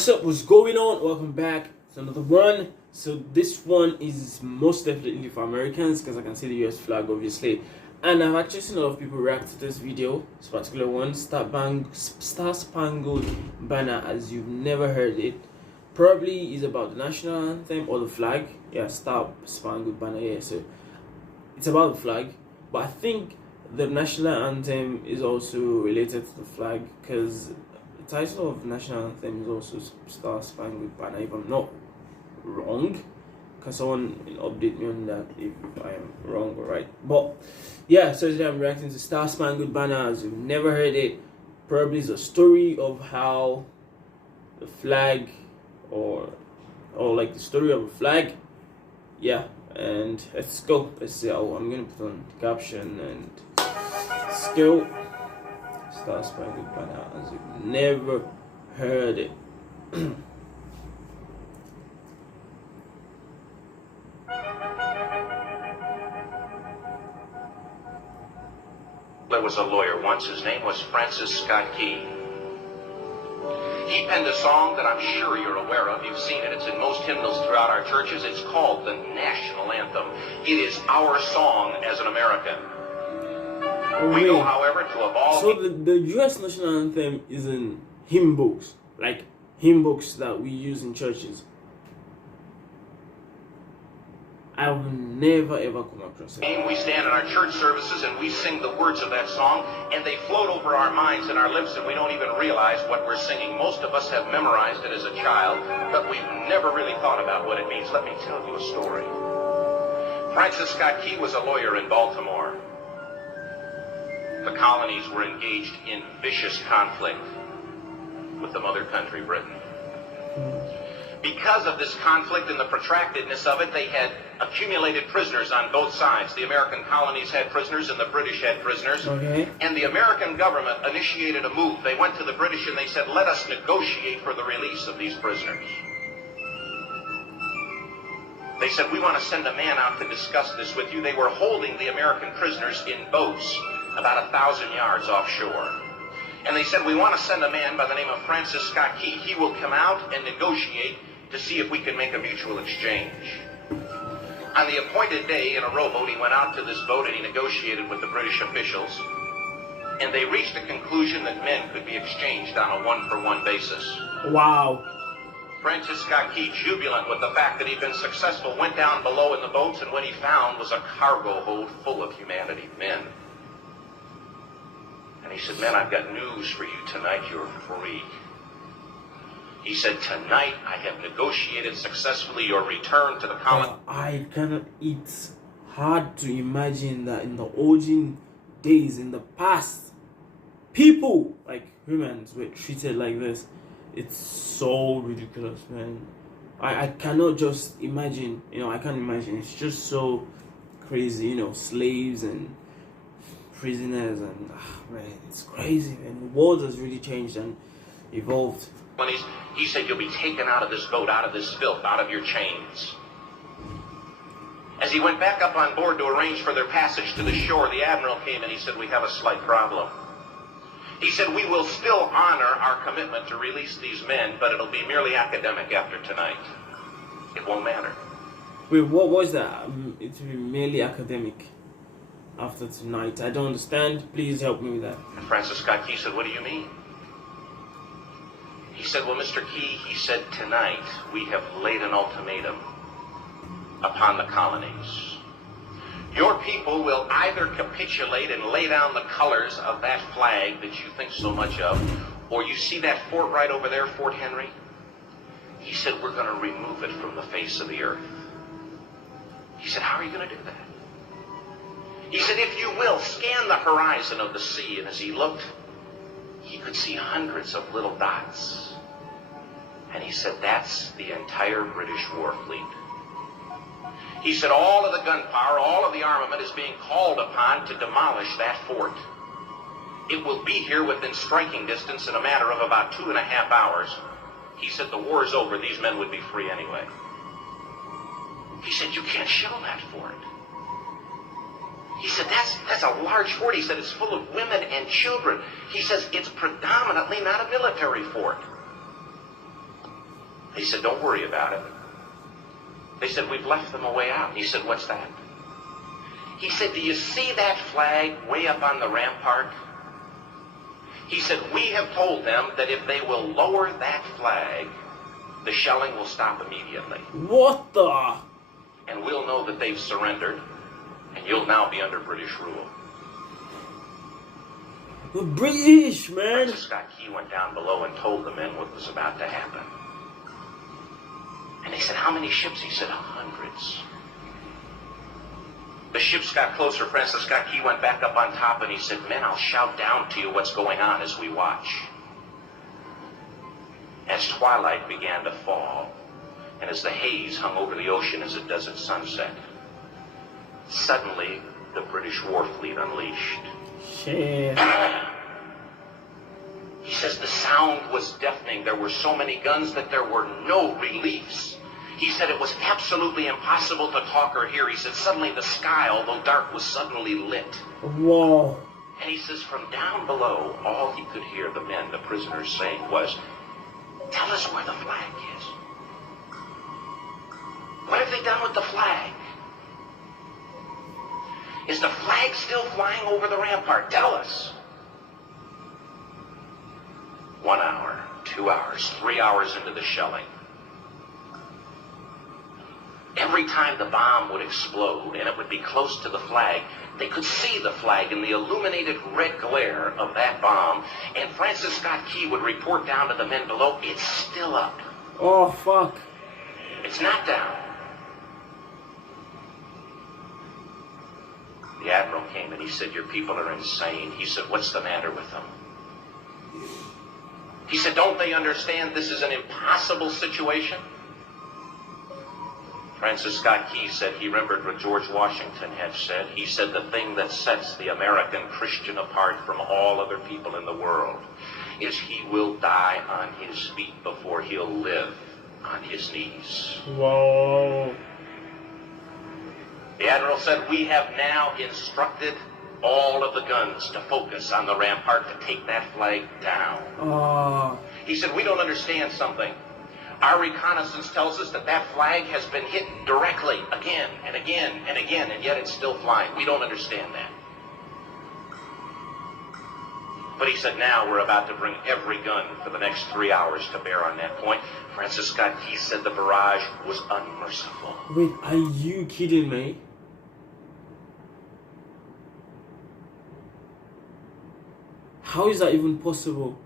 What's up? What's going on? Welcome back to another one. So this one is most definitely for Americans because I can see the US flag obviously, and I've actually seen a lot of people react to this video. This particular one, star-spangled banner, as you've never heard it. Probably is about the national anthem or the flag. Yeah, star-spangled banner. Yeah, so it's about the flag, but I think the national anthem is also related to the flag because the title of national anthem is also star-spangled banner, if I'm not wrong. Can someone update me on that if I am wrong or right? But yeah, so today I'm reacting to star-spangled banner as you've never heard it. Probably is a story of how the flag or like the story of a flag. Yeah, and let's go. Let's see how I'm gonna put on the caption and skill. Star-spangled banner as you've never heard it. There was a lawyer once. His name was Francis Scott Key. He penned a song that I'm sure you're aware of. You've seen it. It's in most hymnals throughout our churches. It's called the national anthem. It is our song as an American. We go, however, to evolve. So the US national anthem is in hymn books, like hymn books that we use in churches. I've never ever come across it. We stand in our church services and we sing the words of that song, and they float over our minds and our lips, and we don't even realize what we're singing. Most of us have memorized it as a child, but we've never really thought about what it means. Let me tell you a story. Francis Scott Key was a lawyer in Baltimore. The colonies were engaged in vicious conflict with the mother country, Britain. Because of this conflict and the protractedness of it, they had accumulated prisoners on both sides. The American colonies had prisoners and the British had prisoners. Okay. And the American government initiated a move. They went to the British and they said, let us negotiate for the release of these prisoners. They said, we want to send a man out to discuss this with you. They were holding the American prisoners in boats about 1,000 yards offshore. And they said, we want to send a man by the name of Francis Scott Key. He will come out and negotiate to see if we can make a mutual exchange. On the appointed day, in a rowboat, he went out to this boat and he negotiated with the British officials. And they reached a conclusion that men could be exchanged on a one-for-one basis. Wow. Francis Scott Key, jubilant with the fact that he'd been successful, went down below in the boats, and what he found was a cargo hold full of humanity, men. And he said, men, I've got news for you tonight. You're free. He said, tonight I have negotiated successfully your return to the colony. It's hard to imagine that in the olden days, in the past, people, like humans, were treated like this. It's so ridiculous, man. I cannot just imagine, I can't imagine. It's just so crazy, slaves and prisoners and, man, it's crazy, and the world has really changed and evolved. He said, you'll be taken out of this boat, out of this filth, out of your chains. As he went back up on board to arrange for their passage to the shore, the admiral came and he said, we have a slight problem. He said, we will still honor our commitment to release these men, but it'll be merely academic after tonight. It won't matter. Wait, what was that? It will be merely academic after tonight. I don't understand. Please help me with that. And Francis Scott Key said, what do you mean? He said, well, Mr. Key, he said, tonight we have laid an ultimatum upon the colonies. Your people will either capitulate and lay down the colors of that flag that you think so much of, or you see that fort right over there, Fort Henry? He said, we're going to remove it from the face of the earth. He said, how are you going to do that? He said, if you will, scan the horizon of the sea. And as he looked, he could see hundreds of little dots. And he said, that's the entire British war fleet. He said, all of the gunpowder, all of the armament is being called upon to demolish that fort. It will be here within striking distance in a matter of about 2.5 hours. He said, the war's over. These men would be free anyway. He said, you can't shell that fort. He said, that's a large fort. He said, it's full of women and children. He says, it's predominantly not a military fort. He said, don't worry about it. They said, we've left them a way out. He said, what's that? He said, do you see that flag way up on the rampart? He said, we have told them that if they will lower that flag, the shelling will stop immediately. What the? And we'll know that they've surrendered, and you'll now be under British rule. The British, man. Francis Scott Key went down below and told the men what was about to happen. And they said, how many ships? He said, hundreds. The ships got closer. Francis Scott Key went back up on top and he said, men, I'll shout down to you what's going on as we watch. As twilight began to fall, and as the haze hung over the ocean as it does at sunset, suddenly the British war fleet unleashed. Shit. He says the sound was deafening. There were so many guns that there were no reliefs. He said it was absolutely impossible to talk or hear. He said suddenly the sky, although dark, was suddenly lit. Whoa. And he says from down below, all he could hear the men, the prisoners, saying was, tell us where the flag is. What have they done with the flag? Is the flag still flying over the rampart? Tell us. 1 hour, 2 hours, 3 hours into the shelling. Every time the bomb would explode and it would be close to the flag, they could see the flag in the illuminated red glare of that bomb, and Francis Scott Key would report down to the men below, it's still up. Oh, fuck. It's not down. The admiral came and he said, your people are insane. He said, what's the matter with them? He said, don't they understand this is an impossible situation? Francis Scott Key said he remembered what George Washington had said. He said the thing that sets the American Christian apart from all other people in the world is he will die on his feet before he'll live on his knees. Whoa. The admiral said, we have now instructed all of the guns to focus on the rampart to take that flag down. Oh. He said, we don't understand something. Our reconnaissance tells us that that flag has been hit directly again and again and again, and yet it's still flying. We don't understand that. But he said, now we're about to bring every gun for the next 3 hours to bear on that point. Francis Scott Key said the barrage was unmerciful. Wait, are you kidding me? How is that even possible?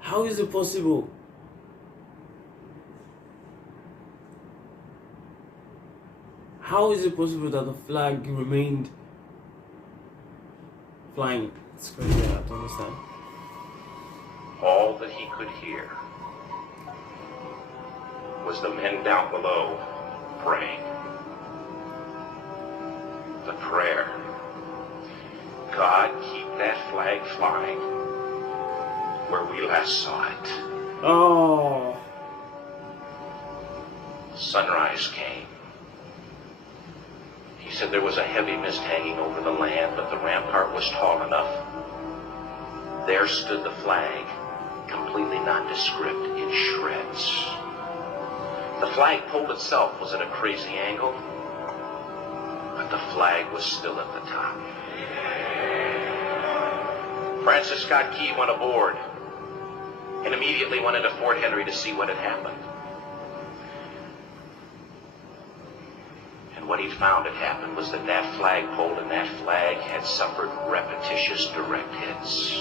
How is it possible? How is it possible that the flag remained flying? It's crazy, I don't understand. All that he could hear was the men down below praying. The prayer, God, keep that flag flying where we last saw it. Oh. Sunrise came. He said there was a heavy mist hanging over the land, but the rampart was tall enough. There stood the flag, completely nondescript, in shreds. The flagpole itself was at a crazy angle, but the flag was still at the top. Francis Scott Key went aboard and immediately went into Fort Henry to see what had happened. And what he found had happened was that that flagpole and that flag had suffered repetitious direct hits.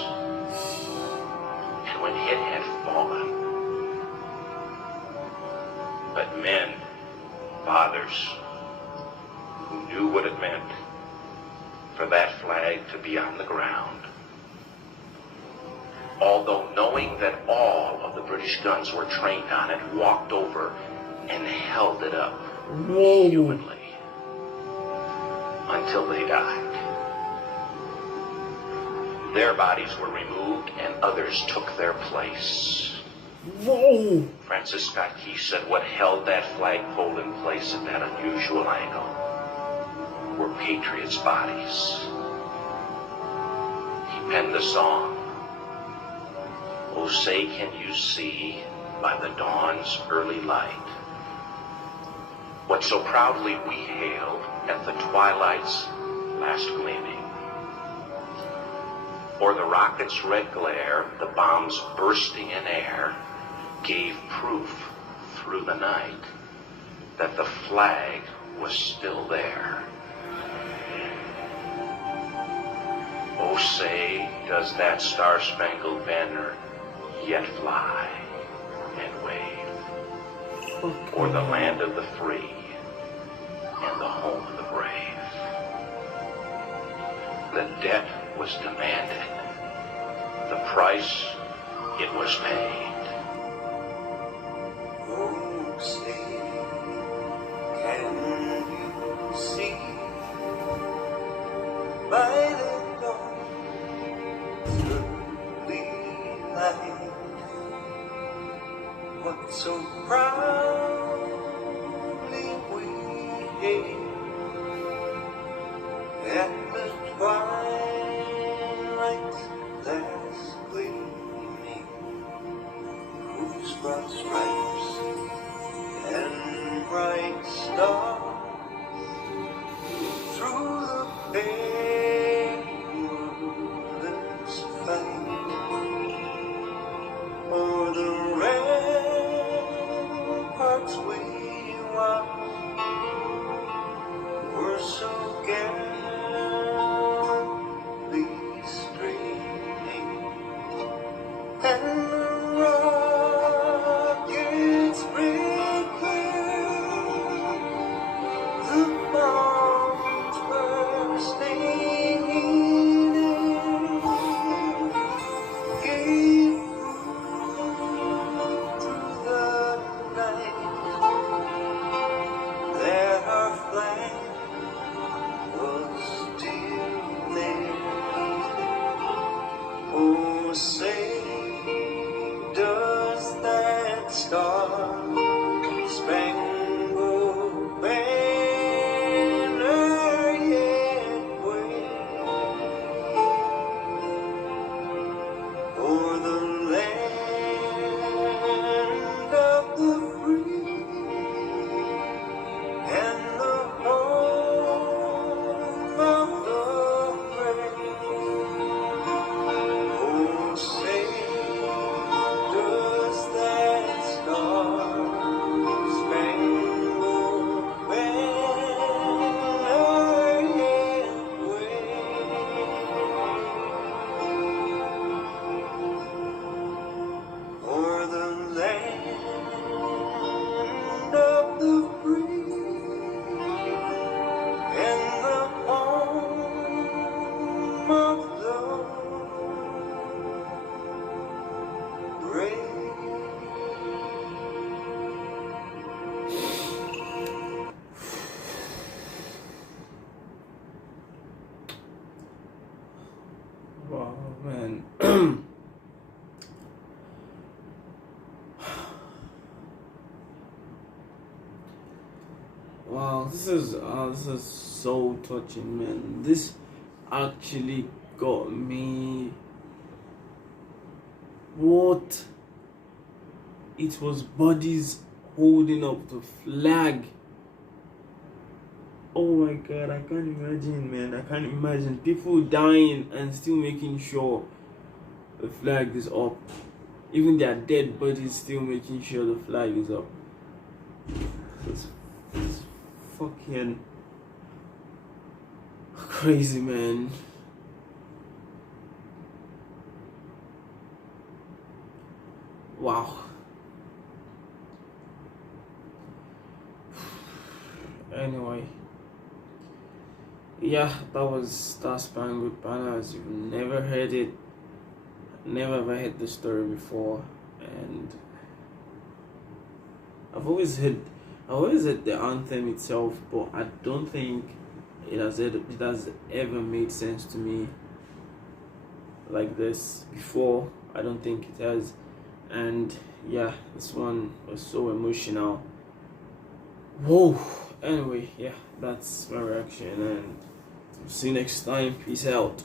And when it had fallen, but men, fathers, who knew what it meant for that flag to be on the ground, although knowing that all of the British guns were trained on it, walked over and held it up humanly until they died. Their bodies were removed and others took their place. Whoa! Francis Scott Key said what held that flagpole in place at that unusual angle were patriots' bodies. He penned a song Oh, say can you see by the dawn's early light what so proudly we hailed at the twilight's last gleaming? Or the rocket's red glare, the bombs bursting in air, gave proof through the night that the flag was still there. Oh, say, does that star-spangled banner yet fly and wave o'er the land of the free and the home of the brave? The debt was demanded, the price it was paid. Oh, say, can you see by the dawn's early light what so proudly we hailed at the twilight's last gleaming, whose broad stripes and bright stars through the perilous fight o'er the ramparts we watched were so gallantly streaming, and the rockets red glare, the bombs bursting in air, gave proof through the night that our flag was still there. Oh, say, does that star-spangled banner yet wave o'er the land of the free and the home of the brave? Oh, say, does that star-spangled banner yet wave o'er the land of the free and the home of the brave? Wow, man. Wow, this is so touching, man. This actually got me. What? It was bodies holding up the flag. Oh my god, I can't imagine, man. I can't imagine people dying and still making sure the flag is up. Even their dead bodies still making sure the flag is up. It's fucking crazy, man. Wow. Anyway, yeah, that was Star-Spangled Banner. As you've never heard it, never ever heard the story before, and I've always heard the anthem itself, but I don't think it has ever made sense to me like this before. I don't think it has, and yeah, this one was so emotional. Whoa. Anyway, yeah, that's my reaction, and see you next time. Peace out.